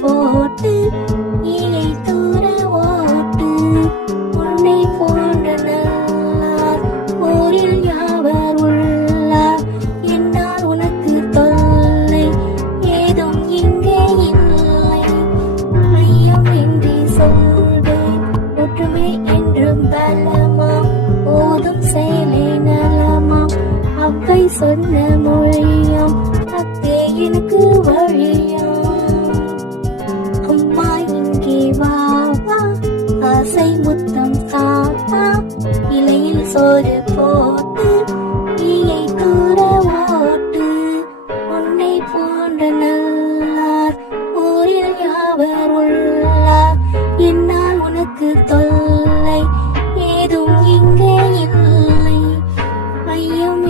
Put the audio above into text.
போட்டு ஈயை தூர ஓட்டு. உன்னை போன்ற நல்லார் ஊரில் யாவர் உள்ளார். என்னால் உனக்கு தொல்லை ஏதும் இங்கே இல்லை. ஐயம் இன்றி சொல்வேன் ஒற்றுமை என்றும் பலமாம். ஓதும் செயலே நலமாம். அவ்வை சொன்ன மொழியாம். அத்தே எனக்கு வழியாம். அம்மா இங்கே வா வா, ஆசை முத்தம் தாத்தா, இலையில் சோறு